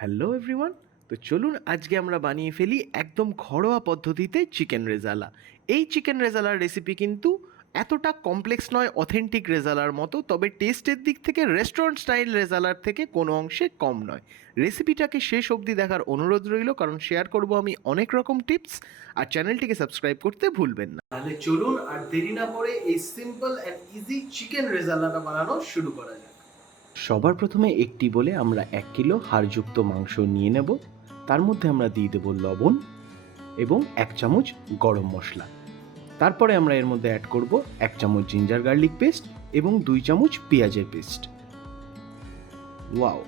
Hello everyone. তো চলুন আজকে আমরা বানিয়ে ফেলি একদম ঘরোয়া পদ্ধতিতে চিকেন রেজালা। এই চিকেন রেজালার রেসিপি কিন্তু এতটা কমপ্লেক্স নয় অথেন্টিক রেজালার মতো, তবে টেস্টের দিক থেকে রেস্টুরেন্ট স্টাইল রেজালার থেকে কোনো অংশে কম নয়। রেসিপিটাকে শেষ অবধি দেখার অনুরোধ রইল, কারণ শেয়ার করব আমি অনেক রকম টিপস আর চ্যানেলটিকে সাবস্ক্রাইব করতে ভুলবেন না। তাহলে চলুন আর দেরি না করে এই সিম্পল অ্যান্ড ইজি চিকেন রেজালাটা বানানো শুরু করা যাক। সবার প্রথমে একটি বলে আমরা এক কিলো হাড়যুক্ত মাংস নিয়ে নেব। তার মধ্যে আমরা দিয়ে দেব লবণ এবং এক চামচ গরম মশলা। তারপরে আমরা এর মধ্যে অ্যাড করব এক চামচ জিঞ্জার গার্লিক পেস্ট এবং দুই চামচ পেঁয়াজের পেস্ট ওয়াও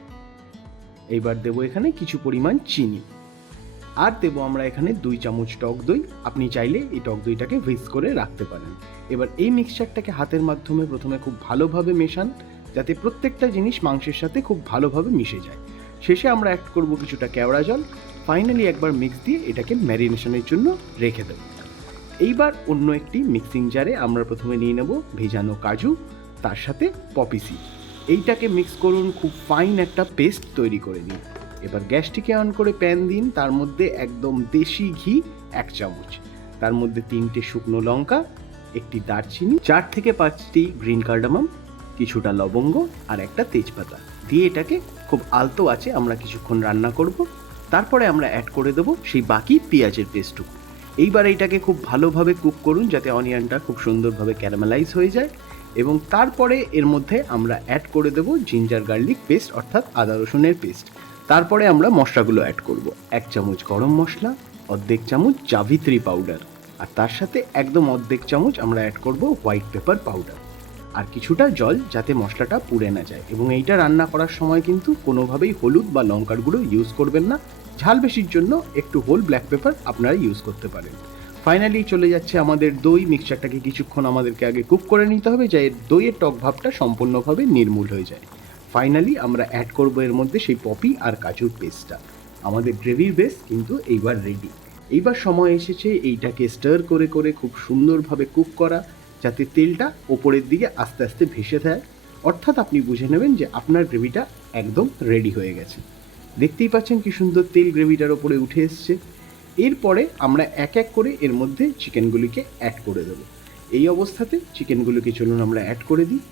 এইবার দেবো এখানে কিছু পরিমাণ চিনি। আর দেবো আমরা এখানে দুই চামচ টক দই। আপনি চাইলে এই টক দইটাকে ভিজ করে রাখতে পারেন। এবার এই মিক্সচারটাকে হাতের মাধ্যমে প্রথমে খুব ভালোভাবে মেশান। যাতে প্রত্যেকটা জিনিস মাংসের সাথে খুব ভালোভাবে মিশে যায়। শেষে আমরা অ্যাড করব কিছুটা কেওড়া জল। ফাইনালি একবার মিক্স দিয়ে এটাকে ম্যারিনেশনের জন্য রেখে দেবো। এইবার অন্য একটি মিক্সিং জারে আমরা প্রথমে নিয়ে নেব ভেজানো কাজু, তার সাথে পপি সিড এইটাকে মিক্স করুন, খুব ফাইন একটা পেস্ট তৈরি করে নিন। এবার গ্যাসটিকে অন করে প্যান দিন, তার মধ্যে একদম দেশি ঘি এক চামচ। তার মধ্যে তিনটে শুকনো লঙ্কা, একটি দারচিনি, চার থেকে পাঁচটি গ্রিন কার্ডামাম কিছুটা লবঙ্গ আর একটা তেজপাতা। দিয়ে এটাকে খুব আলতো আছে, আমরা কিছুক্ষণ রান্না করব। তারপরে আমরা অ্যাড করে দেবো সেই বাকি পেঁয়াজের পেস্টটুকু এইবার এইটাকে খুব ভালোভাবে কুক করুন যাতে অনিয়নটা খুব সুন্দরভাবে ক্যারামেলাইজ হয়ে যায়। এবং তারপরে এর মধ্যে আমরা অ্যাড করে দেবো জিঞ্জার গার্লিক পেস্ট অর্থাৎ আদা রসুনের পেস্ট তারপরে আমরা মশলাগুলো অ্যাড করব। এক চামচ গরম মশলা, অর্ধেক চামচ জাভিত্রি পাউডার আর তার সাথে একদম অর্ধেক চামচ আমরা অ্যাড করব হোয়াইট পেপার পাউডার আর কিছুটা জল যাতে মশলাটা পুড়ে না যায়। এবং এইটা রান্না করার সময় কিন্তু কোনোভাবেই হলুদ বা লঙ্কার গুঁড়ো ইউজ করবেন না। ঝাল বেশির জন্য একটু হোল ব্ল্যাক পেপার আপনারা ইউজ করতে পারেন। ফাইনালি চলে যাচ্ছে আমাদের দই। মিক্সচারটাকে কিছুক্ষণ আমাদেরকে আগে কুক করে নিতে হবে, যাতে দইয়ের টক ভাবটা সম্পূর্ণভাবে নির্মূল হয়ে যায়। ফাইনালি আমরা অ্যাড করব এর মধ্যে সেই পপি আর কাজুর পেস্টটা আমাদের গ্রেভির বেস কিন্তু এইবার রেডি এইবার সময় এসেছে এইটাকে স্টার করে করে খুব সুন্দরভাবে কুক করা। যাতে তেলটা ওপরের দিকে আস্তে আস্তে ভেসে যায়। অর্থাৎ আপনি বুঝে নেবেন যে আপনার গ্রেভিটা একদম রেডি হয়ে গেছে। দেখতেই পাচ্ছেন কি সুন্দর তেল গ্রেভিটার ওপরে উঠে এসছে। এরপরে আমরা এক এক করে এর মধ্যে চিকেনগুলিকে অ্যাড করে দেবো। এই অবস্থাতে চিকেনগুলিকে চলুন আমরা অ্যাড করে দিই।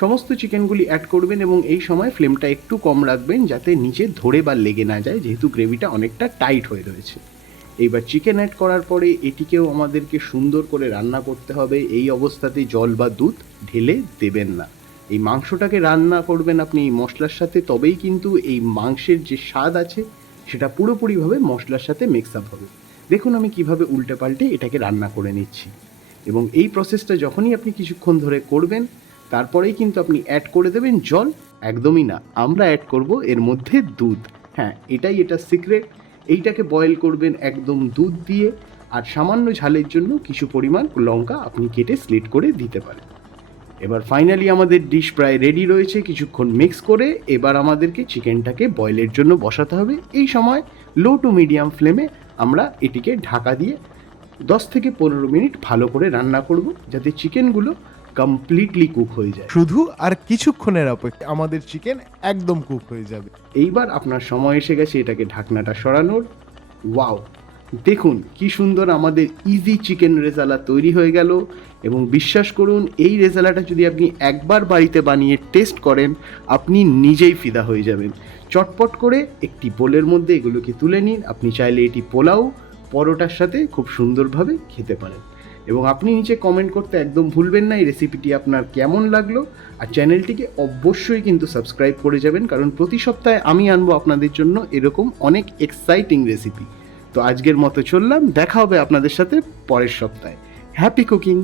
সমস্ত চিকেনগুলি অ্যাড করবেন এবং এই সময় ফ্লেমটা একটু কম রাখবেন যাতে নিচে ধরে বা লেগে না যায়, যেহেতু গ্রেভিটা অনেকটা টাইট হয়ে রয়েছে। এইবার চিকেন অ্যাড করার পরে এটিকেও আমাদেরকে সুন্দর করে রান্না করতে হবে। এই অবস্থাতে জল বা দুধ ঢেলে দেবেন না। এই মাংসটাকে রান্না করবেন আপনি এই মশলার সাথে, তবেই কিন্তু এই মাংসের যে স্বাদ আছে, সেটা পুরোপুরিভাবে মশলার সাথে মিক্স আপ হবে। দেখুন আমি কীভাবে উল্টে পাল্টে এটাকে রান্না করে নিচ্ছি। এবং এই প্রসেসটা যখনই আপনি কিছুক্ষণ ধরে করবেন, তারপরেই কিন্তু আপনি অ্যাড করে দেবেন জল। একদমই না, আমরা অ্যাড করব এর মধ্যে দুধ। হ্যাঁ এটাই এটা সিক্রেট এইটাকে বয়েল করবেন একদম দুধ দিয়ে আর সামান্য ঝালের জন্য কিছু পরিমাণ লঙ্কা আপনি কেটে স্লিট করে দিতে পারেন। এবার ফাইনালি আমাদের ডিশ প্রায় রেডি রয়েছে, কিছুক্ষণ মিক্স করে এবার আমাদেরকে চিকেনটাকে বয়েলের জন্য বসাতে হবে। এই সময় লো টু মিডিয়াম ফ্লেমে আমরা এটিকে ঢাকা দিয়ে দশ থেকে পনেরো মিনিট ভালো করে রান্না করব, যাতে চিকেনগুলো কমপ্লিটলি কুক হয়ে যায়। শুধু আর কিছুক্ষণের অপেক্ষা আমাদের চিকেন একদম কুক হয়ে যাবে। এইবার আপনার সময় এসে গেছে এটাকে ঢাকনাটা সরানোর। ওয়াও দেখুন কি সুন্দর আমাদের ইজি চিকেন রেজালা তৈরি হয়ে গেল এবং বিশ্বাস করুন এই রেজালাটা যদি আপনি একবার বাড়িতে বানিয়ে টেস্ট করেন আপনি নিজেই ফিদা হয়ে যাবেন। চটপট করে একটি বোলের মধ্যে এগুলোকে তুলে নিন। আপনি চাইলে এটি পোলাও পরোটার সাথে খুব সুন্দরভাবে খেতে পারেন। এবং আপনি নিচে কমেন্ট করতে একদম ভুলবেন না, এই রেসিপিটি আপনার কেমন লাগল, আর চ্যানেলটিকে অবশ্যই কিন্তু সাবস্ক্রাইব করে যাবেন, কারণ প্রতি সপ্তাহে আমি আনব আপনাদের জন্য এরকম অনেক এক্সাইটিং রেসিপি তো আজকের মতো চললাম, দেখা হবে আপনাদের সাথে পরের সপ্তাহে। Happy cooking